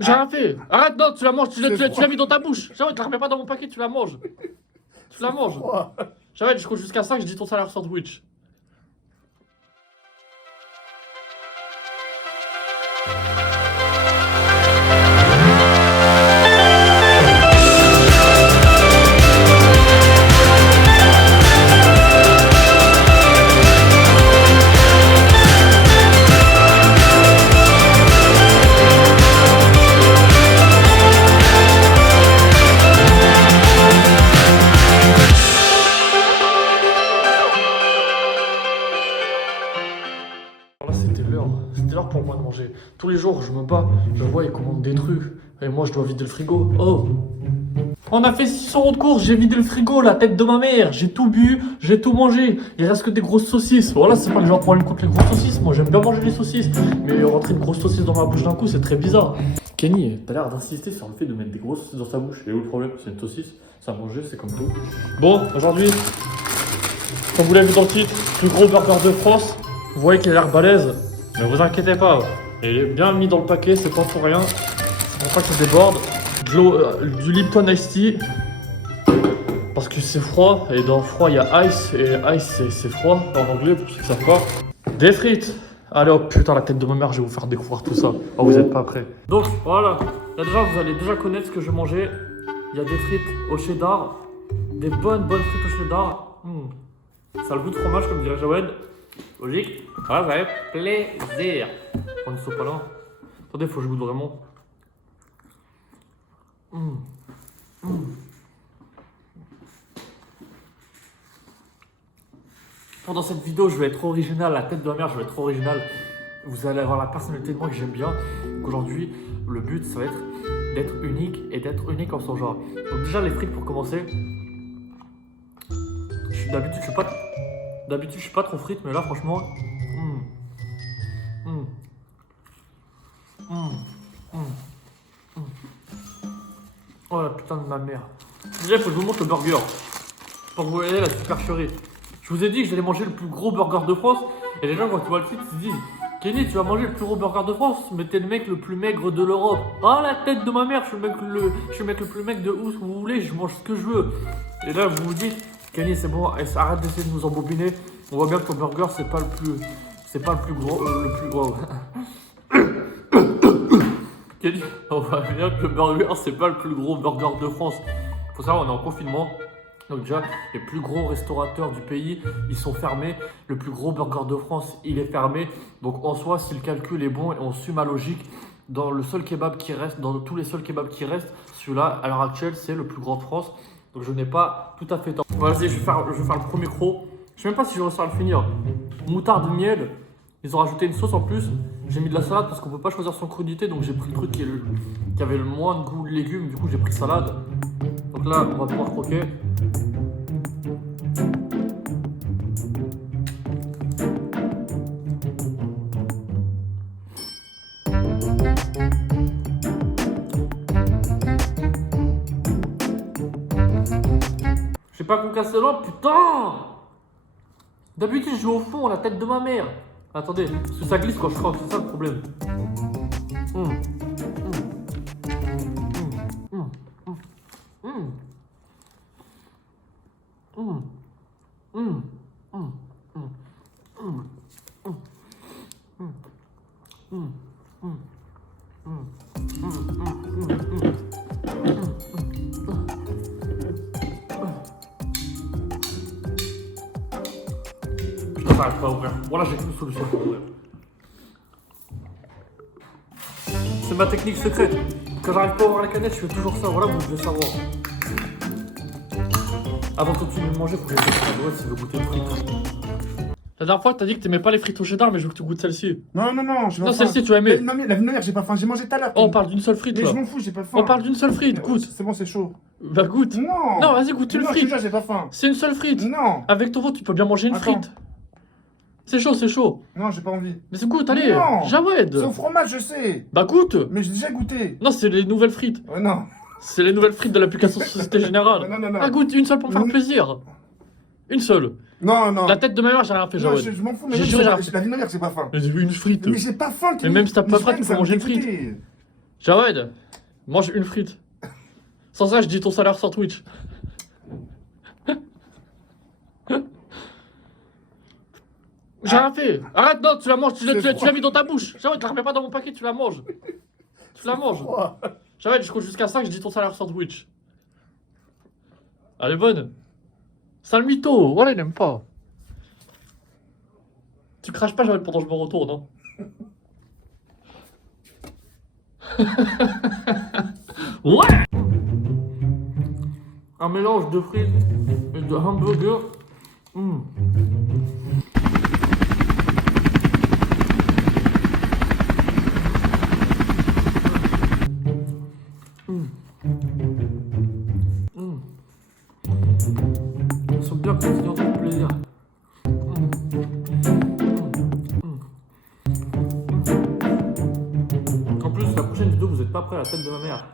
J'ai rien fait. Arrête, non, tu la manges, tu C'est l'as froid. mis dans ta bouche. J'arrête, tu la remets pas dans mon paquet, tu la manges. Tu la manges. Froid. J'arrête, je compte jusqu'à 5, je dis ton salaire sandwich. Là, c'était l'heure pour moi de manger. Tous les jours, je me bats, je vois, ils commandent des trucs. Et moi, je dois vider le frigo. Oh! On a fait 600 euros de course, j'ai vidé le frigo, la tête de ma mère. J'ai tout bu, j'ai tout mangé. Il reste que des grosses saucisses. Voilà, c'est pas que j'ai un problème contre les grosses saucisses. Moi, j'aime bien manger les saucisses. Mais rentrer une grosse saucisse dans ma bouche d'un coup, c'est très bizarre. Kenny, t'as l'air d'insister sur le fait de mettre des grosses saucisses dans sa bouche. Et où le problème? C'est une saucisse, ça manger, c'est comme tout. Bon, aujourd'hui, comme vous l'avez vu dans le titre, plus gros burger de France. Vous voyez qu'il a l'air balèze, mais vous inquiétez pas, il est bien mis dans le paquet, c'est pas pour rien. C'est pour ça que ça déborde. De l'eau, du Lipton Ice Tea, parce que c'est froid, et dans froid il y a ice, et ice c'est froid en anglais pour ceux qui savent pas. Des frites. Allez hop, putain, la tête de ma mère, je vais vous faire découvrir tout ça. Oh, vous êtes pas prêts. Donc voilà, là déjà vous allez déjà connaître ce que je vais manger. Il y a des frites au cheddar, des bonnes frites au cheddar. Ça a le goût de fromage comme dirait Jawed. Logique. Voilà, ça fait plaisir. Prends une soupe à l'un. Attendez, faut que je goûte vraiment. Pendant cette vidéo, je vais être original. La tête de ma mère, je vais être original. Vous allez avoir la personnalité de moi que j'aime bien. Donc aujourd'hui, le but, ça va être d'être unique et d'être unique en son genre. Donc déjà, les frites pour commencer. D'habitude, je suis pas trop frite, mais là, franchement. Oh la putain de ma mère. Déjà, il faut que je vous montre le burger. Pour que vous voyez la supercherie. Je vous ai dit que j'allais manger le plus gros burger de France. Et les gens, quand tu vois le site, ils se disent Kenny, tu vas manger le plus gros burger de France, mais t'es le mec le plus maigre de l'Europe. Ah, la tête de ma mère, je suis le mec le plus maigre de où vous voulez, je mange ce que je veux. Et là, vous vous dites Kenny, c'est bon, arrête d'essayer de nous embobiner. On voit bien que ton burger, c'est pas le plus gros, le plus gros. Kenny, on voit bien que le burger, c'est pas le plus gros burger de France. Faut savoir, on est en confinement. Donc déjà, les plus gros restaurateurs du pays, ils sont fermés. Le plus gros burger de France, il est fermé. Donc en soi, si le calcul est bon et on suit ma logique, dans le seul kebab qui reste, dans tous les seuls kebabs qui restent, celui-là, à l'heure actuelle, c'est le plus grand de France. Donc je n'ai pas tout à fait tort. Vas-y, je vais faire le premier croc. Je sais même pas si je vais réussir à le finir. Moutarde, miel. Ils ont rajouté une sauce en plus. J'ai mis de la salade parce qu'on peut pas choisir son crudité. Donc j'ai pris le truc qui avait le moins de goût de légumes. Du coup, j'ai pris salade. Donc là, on va pouvoir croquer. J'ai pas concassé l'autre, putain! D'habitude, je joue au fond, la tête de ma mère. Attendez, parce que ça glisse quand je croque, c'est ça le problème. Putain, j'arrive pas à ouvrir. Voilà, j'ai qu'une solution pour ouvrir. C'est ma technique secrète. Quand j'arrive pas à ouvrir la canette, je fais toujours ça. Voilà, vous devez savoir. Avant de continuer de manger, faut que j'aille chercher la droite si je veux goûter une frite. La dernière fois, t'as dit que t'aimais pas les frites au cheddar, mais je veux que tu goûtes celle-ci. Non, j'ai pas Non, faim. celle-ci, tu as aimé. Non, mais la vie de ma mère, j'ai pas faim. J'ai mangé tout à l'heure. Oh, on parle d'une seule frite Mais là. je m'en fous, j'ai pas faim. On parle d'une seule frite, goûte. C'est bon, c'est chaud. Bah goûte. Non. Non, vas-y, goûte une Non, je te frite. jure, j'ai pas faim. C'est une seule frite. Non. Avec ton ventre, tu peux bien manger une Attends. frite. C'est chaud, c'est chaud. Non, j'ai pas envie. Mais c'est goûte, allez. Non. Jawed. C'est au fromage, je sais. Bah goûte. Mais j'ai déjà goûté. Non, c'est les nouvelles frites. Ouais, non. C'est les nouvelles frites de l'application Société Générale. Non. Ah, goûte une seule pour me faire Non. plaisir. Une seule. Non. La tête de ma mère, j'ai rien fait, Non, Jawed. je m'en fous, mais J'ai même juré, la j'ai vie de ma mère, j'ai pas faim. Mais j'ai vu une frite. Mais j'ai pas faim. Mais même si t'as pas faim, tu peux ça me manger une dégoûte. frite. Jawed, mange une frite. Sans ça, je dis ton salaire sur Twitch. J'ai rien fait. Arrête, non, tu la manges, tu l'as mis dans ta bouche. Jawed, tu la remets pas dans mon paquet, tu la manges. Tu la manges. Jawed, je compte jusqu'à 5, je dis ton salaire sur Twitch. Elle est bonne. Sale mytho, voilà, il n'aime pas. Tu craches pas, Jawed, pendant que je me retourne, hein. Ouais. Un mélange de frites et de hamburger. Mmh. Ils sont bien croustillants, ça fait plaisir. En plus, la prochaine vidéo, vous êtes pas prêts à la tête de ma mère.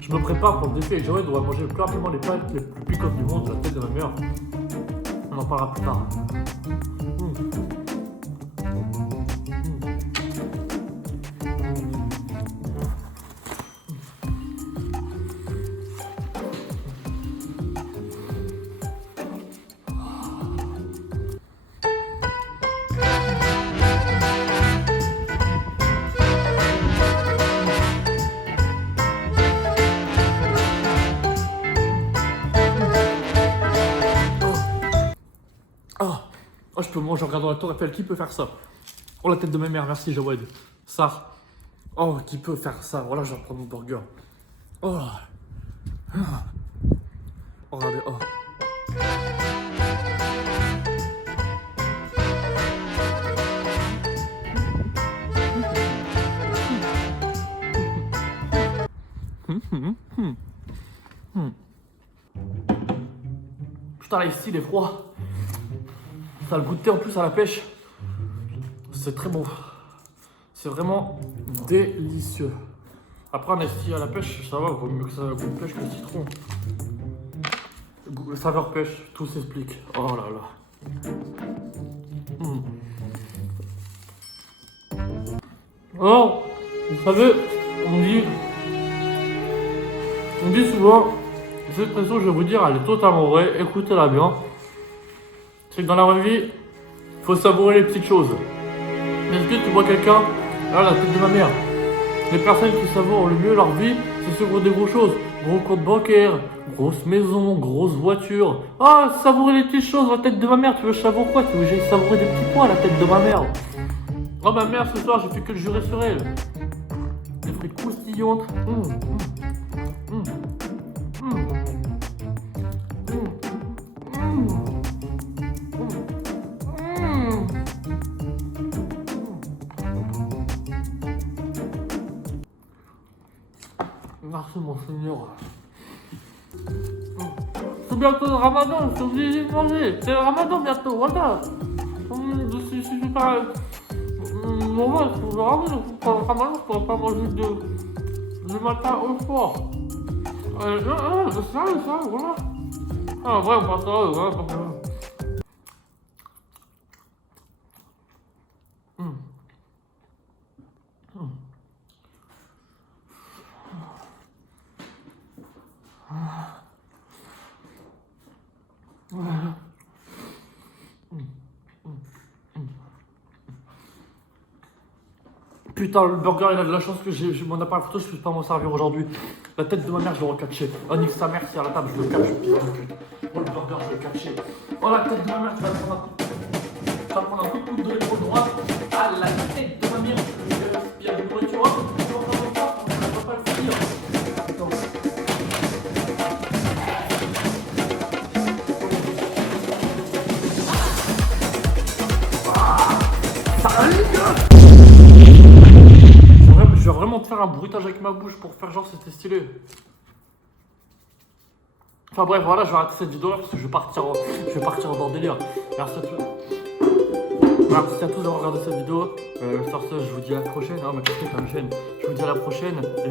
Je me prépare pour le défi avec Jawed, on va manger probablement les pâtes les plus piquantes du monde, la tête de ma mère. On en parlera plus tard. Oh, je peux manger en regardant la tour Eiffel. Qui peut faire ça? Oh, la tête de ma mère, merci Jawed. Ça. Oh, qui peut faire ça? Voilà, je vais prendre mon burger. Oh. Oh, regardez, oh. Putain, là, ici, il est froid. Ça a le goût de thé en plus à la pêche. C'est très bon. C'est vraiment délicieux. Après, un esti à la pêche, ça va, vaut mieux que ça goût de pêche que le citron. Saveur pêche, tout s'explique. Oh là là. Alors, vous savez, on dit souvent, cette expression, je vais vous dire, elle est totalement vraie, écoutez-la bien. C'est que dans la vraie vie, il faut savourer les petites choses. Est-ce que tu vois quelqu'un, là, la tête de ma mère, les personnes qui savourent le mieux leur vie, c'est ceux qui ont des grosses choses. Gros compte bancaire, grosse maison, grosse voiture. Ah, savourer les petites choses, la tête de ma mère, tu veux que je savoure quoi? Tu veux que j'aille savourer des petits pois, la tête de ma mère? Oh, ma mère, ce soir, j'ai fait que le jurer sur elle. Des frites croustillantes. Merci mon Seigneur. C'est bientôt le Ramadan, je suis obligé de manger. C'est le Ramadan bientôt, voilà. Je suis pas... Mon vote, je le Ramadan, pour le Ramadan, je pourrais pas manger du matin au soir. Ça, voilà. Ah, ouais, on passe là, voilà. Putain, le burger, il a de la chance que j'ai mon appareil photo, je peux pas m'en servir aujourd'hui. La tête de ma mère, je vais recatcher. Oh, nique sa mère, c'est à la table, je le catch, putain de pute. Oh, le burger, je vais le catcher. Oh, la tête de ma mère, tu vas prendre un coup de coude de l'épaule droite. Ah, la tête de ma mère, il y a de nourriture, hein. Tu vas prendre pas, on ne va pas le finir. Attends. Je vais vraiment te faire un bruitage avec ma bouche pour faire genre c'était stylé. Enfin bref, voilà, je vais arrêter cette vidéo là parce que je vais partir dans le délire. Merci à tous. Merci à tous d'avoir regardé cette vidéo. Sur ce, je vous dis à la prochaine. Ah, ma chaîne, je vous dis à la prochaine. Et